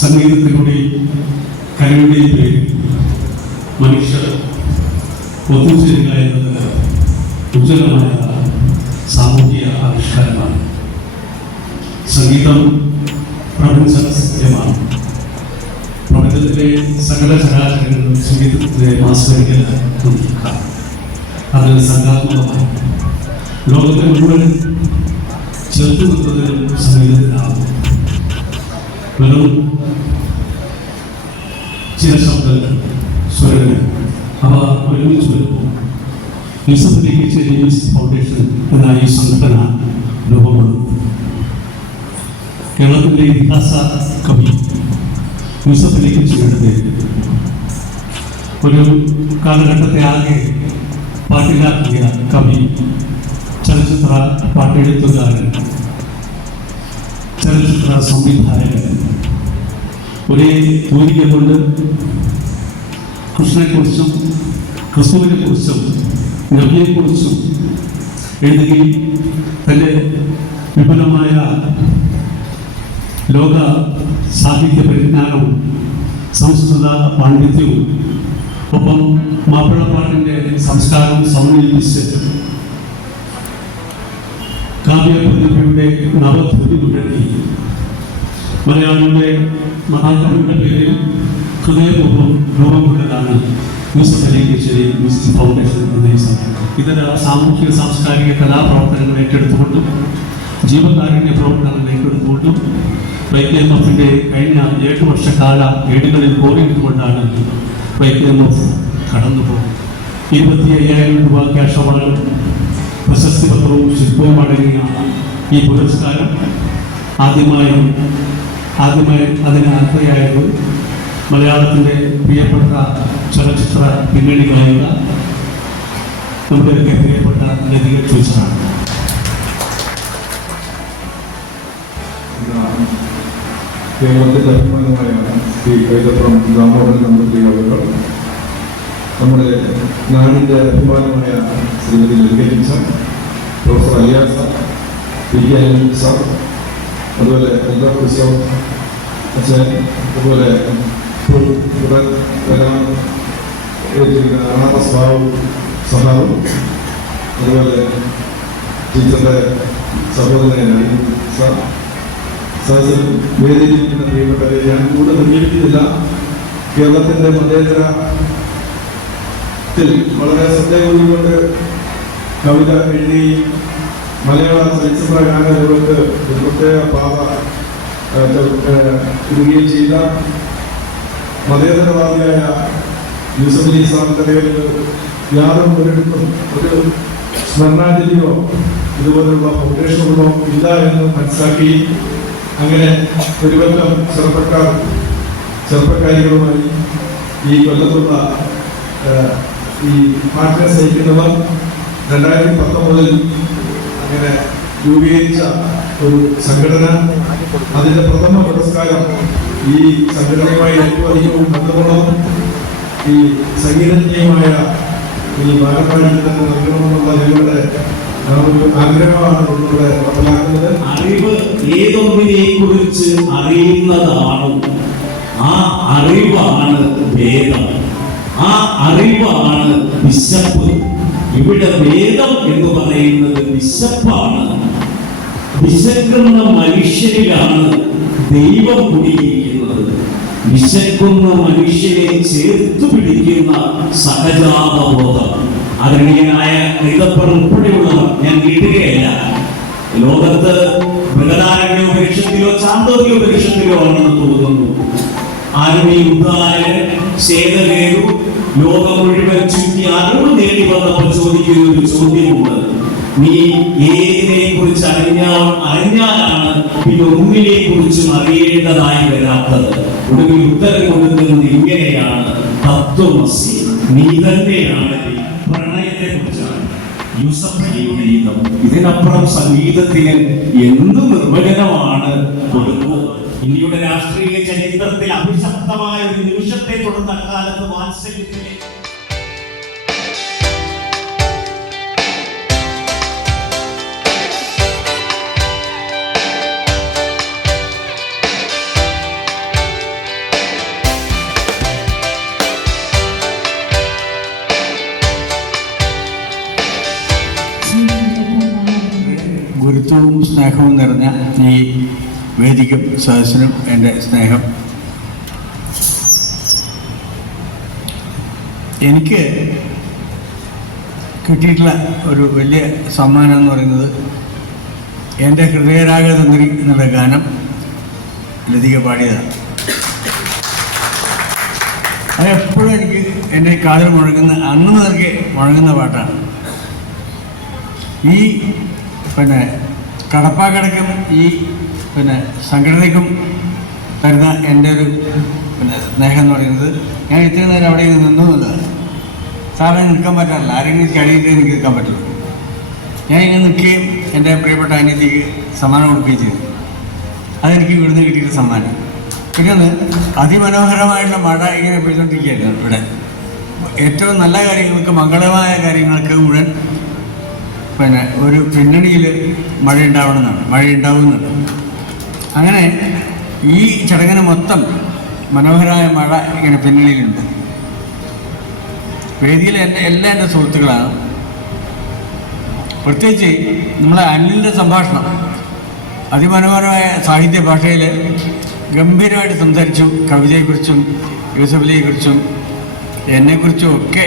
സംഗീതത്തിലൂടെ കഴിവിൻ്റെയും പേരിൽ മനുഷ്യർ ഒത്തുചേരുക എന്നത് ഉജ്ജ്വലമായ സാമൂഹിക ആവിഷ്കാരമാണ്. സംഗീതം പ്രപഞ്ച സത്യമാണ്. പ്രപഞ്ചത്തിലെ സകല ചരാചരങ്ങളും സംഗീതത്തിലെ മാസ്മരിക്കൽ അത് സർഗാത്മകമായി ലോകത്തെ മുഴുവൻ ചേർത്ത് നിർത്തുന്നതിനും സംഗീതത്തിനാകും. വെറും ചില ശബ്ദങ്ങൾ, സ്വരങ്ങൾ അവ ഒരുമിച്ച് വരുമ്പോൾ യൂസഫ് അലി കേച്ചേരി മ്യൂസിക് ഫൗണ്ടേഷൻ എന്ന ഈ സംഘടന രൂപപ്പെടുന്നു. കേരളത്തിൻ്റെ ഇതിഹാസ കവി യൂസഫ് അലി കേച്ചേരിയുടെ ഒരു കാലഘട്ടത്തെ ആകെ പാട്ടിലാക്കിയ കവി, ചലച്ചിത്ര പാട്ടെഴുത്തുകാരൻ, ചലച്ചിത്ര സംവിധായകൻ, ഒരേ തൂലിക കൊണ്ട് കൃഷ്ണനെക്കുറിച്ചും ക്രിസ്തുവിനെക്കുറിച്ചും നബിയെക്കുറിച്ചും എഴുതുകയും തൻ്റെ വിപുലമായ ലോക സാഹിത്യ പരിജ്ഞാനവും സംസ്കൃത പാണ്ഡിത്യവും ഒപ്പം മാപ്പിളപ്പാട്ടിൻ്റെ സംസ്കാരവും സമന്വയിപ്പിച്ച് കാവ്യപ്രതിഭയുടെ നവധൃതി മുഴക്കി മലയാളിയുടെ മഹാകവിയുടെ പേരിൽ ഹൃദയപൂർവ്വം രൂപം കൊണ്ടതാണ് യൂസഫ് അലി കേച്ചേരി മ്യൂസിക് ഫൗണ്ടേഷൻ എന്ന ഈ സംഘടന. ഇതര സാമൂഹിക സാംസ്കാരിക കലാപ്രവർത്തനങ്ങൾ ഏറ്റെടുത്തുകൊണ്ടും ജീവകാരുണ്യ പ്രവർത്തനങ്ങൾ ഏറ്റെടുത്തുകൊണ്ടും YKMF-ന്റെ കഴിഞ്ഞ 7 വർഷക്കാല ഏടുകളിൽ കോറിയിട്ടുകൊണ്ടാണ് YKMF കടന്നു പോകുന്നത്. 25,000 രൂപ ക്യാഷ് അവാർഡ്, പ്രശസ്തി പത്രവും ശില്പവും അടങ്ങിയ ഈ പുരസ്കാരം ആദ്യമായി അതിന് അർഹയായത് മലയാളത്തിൻ്റെ പ്രിയപ്പെട്ട ചലച്ചിത്ര പിന്നണി ഗായിക, നമ്മുടെയൊക്കെ പ്രിയപ്പെട്ട ലതിക ടീച്ചറാണ്. കേരളത്തിൻ്റെ അഭിമാനമായ ശ്രീ കൈതപ്രം ദാമോദരൻ നമ്പൂതിരി അവർ, നമ്മുടെ നാടിൻ്റെ അഭിമാനമായ Shrimati Latika teacher, professor alias PK sir, അതുപോലെ എല്ലാ ഉത്സവം അച്ഛൻ, അതുപോലെ ഇവിടെ വരാൻ സഹാവും, അതുപോലെ ടീച്ചറുടെ സഹോദരനായ സാർ, സദസ്സിൽ വേദിയിരിക്കുന്ന പ്രിയപ്പെട്ടവരെ ഞാൻ കൂടുതൽ അംഗീകരിക്കുന്നില്ല. കേരളത്തിൻ്റെ മതേതരത്തിൽ വളരെ ശ്രദ്ധയൂന്നിക്കൊണ്ട് കവിത എഴുതുകയും മലയാള ചലച്ചിത്ര ഗാനങ്ങൾക്ക് ഒരു പ്രത്യേക പാത ഇടുകയും ചെയ്ത മതേതരവാദിയായ യൂസഫ് അലി സാറിൻ്റെ പേരിൽ യാതൊരു ഒരിടത്തും ഒരു സ്മരണാഞ്ജലിയോ ഇതുപോലുള്ള ഫൗണ്ടേഷനുകളോ ഇല്ല എന്ന് മനസ്സിലാക്കി അങ്ങനെ ഒരുപറ്റം ചെറുപ്പക്കാരികളുമായി ഈ കൊല്ലത്തുള്ള ഈ പാട്ടിനെ സ്നേഹിക്കുന്നവർ 2019 അങ്ങനെ രൂപീകരിച്ച ഒരു സംഘടന. അതിൻ്റെ പ്രഥമ പുരസ്കാരം ഈ സംഘടനയുമായി ഏറ്റവും അധികവും ബന്ധമുള്ളതും ഈ സംഗീതജ്ഞയുമായ ഈ ബാലപ്പാടിയിൽ തന്നെ നൽകണമെന്നുള്ള ഞങ്ങളുടെ ഒരു ആഗ്രഹമാണ് ഇവിടെ നടപ്പിലാക്കുന്നത്. അറിവ് ഏതൊന്നിനെ കുറിച്ച് അറിയുന്നതാണ്, ആ അറിവാണ് വേദം, ആ അറിവാണ് വിശപ്പ്. ഇവിടെ വേദം എന്ന് വിശപ്പാണ്. വിശക്കുന്ന മനുഷ്യരിലാണ് ദൈവം കുടിയിരിക്കുന്നത്. വിശക്കുന്ന മനുഷ്യരെ ചേർത്തു പിടിക്കുന്ന സഹജാതബോധം. ആദരണീയനായ കൈതപ്പൻ ഉൾപ്പെടെയുള്ളവർ, ഞാൻ കേട്ടുകയല്ല, ലോകത്ത് ബൃഹദാരണ്യോപനിഷത്തിലോ ചാന്തോക്യോപനിഷത്തിലോ ആണെന്ന് തോന്നുന്നു. ആരുണി ഉദ്ധാരൻ ശേതകേതു ലോകം മുഴുവൻ ചുറ്റി അറിവ് നേടി വന്നപ്പോൾ ചോദിക്കുന്ന ഒരു ചോദ്യമുണ്ട്. നീ ഏതിനെ കുറിച്ച് അറിഞ്ഞാലാണ് പിന്നെ ഒന്നിനെ കുറിച്ചും അറിയേണ്ടതായി വരാത്തത്? ഒടുവിൽ ഉത്തരം കൊടുക്കുന്നത് ഇങ്ങനെയാണ്: തത്വമസി, നീ തന്നെയാണ്. പ്രണയത്തെ കുറിച്ചാണ് യൂസഫലിയുടെ ഗീതം. ഇതിനപ്പുറം സംഗീതത്തിന് എന്ത് നിർവചനമാണ് കൊടുക്കുക? ഇന്ത്യയുടെ രാഷ്ട്രീയ ചരിത്രത്തിൽ അഭിശപ്തമായ ഒരു നിമിഷത്തെ തുടർന്ന് അക്കാലത്ത് വാത്സല്യത്തിലെ ഗുരുത്വവും സ്നേഹവും നിറഞ്ഞ ഈ വേദിക്കും സദസ്സിനും എൻ്റെ സ്നേഹം. എനിക്ക് കിട്ടിയിട്ടുള്ള ഒരു വലിയ സമ്മാനം എന്ന് പറയുന്നത് എൻ്റെ ഹൃദയരാഗതന്ത്രി എന്നുള്ള ഗാനം ലതിക പാടിയതാണ്. അതെപ്പോഴും എനിക്ക് എൻ്റെ കാതിൽ മുഴങ്ങുന്ന, അന്ന് മുതൽക്കേ മുഴങ്ങുന്ന പാട്ടാണ്. ഈ കടപ്പാക്കടക്കും ഈ സംഘടനയ്ക്കും തരുന്ന എൻ്റെ ഒരു സ്നേഹം എന്ന് പറയുന്നത്, ഞാൻ ഇത്രയും നേരം അവിടെ നിന്നു എന്നുള്ളതാണ്. സാറിന് നിൽക്കാൻ പറ്റാറില്ല, ആരെങ്കിലും കഴിയിട്ട് എനിക്ക് നിൽക്കാൻ പറ്റുള്ളൂ. ഞാൻ ഇങ്ങനെ നിൽക്കുകയും എൻ്റെ പ്രിയപ്പെട്ട അനിയത്തിക്ക് സമ്മാനം കൊടുക്കുകയും ചെയ്തു. അതെനിക്ക് ഇവിടുന്ന് കിട്ടിയ സമ്മാനം. പിന്നെ ഒന്ന് അതിമനോഹരമായിട്ടുള്ള മഴ ഇങ്ങനെ പെയ്തുകൊണ്ടിരിക്കുകയായിരുന്നു ഇവിടെ. ഏറ്റവും നല്ല കാര്യങ്ങൾക്ക്, മംഗളമായ കാര്യങ്ങൾക്ക് മുഴുവൻ ഒരു പിന്നണിയിൽ മഴ ഉണ്ടാവുന്നുണ്ട്. അങ്ങനെ ഈ ചടങ്ങിന് മൊത്തം മനോഹരമായ മഴ ഇങ്ങനെ പിന്നണിയിലുണ്ട്. വേദിയിൽ എൻ്റെ സുഹൃത്തുക്കളാണ്. പ്രത്യേകിച്ച് നമ്മളെ അനിലിൻ്റെ സംഭാഷണം അതിമനോഹരമായ സാഹിത്യ ഭാഷയിൽ ഗംഭീരമായിട്ട് സംസാരിച്ചു. കവിതയെക്കുറിച്ചും യൂസഫലിയെക്കുറിച്ചും എന്നെക്കുറിച്ചും ഒക്കെ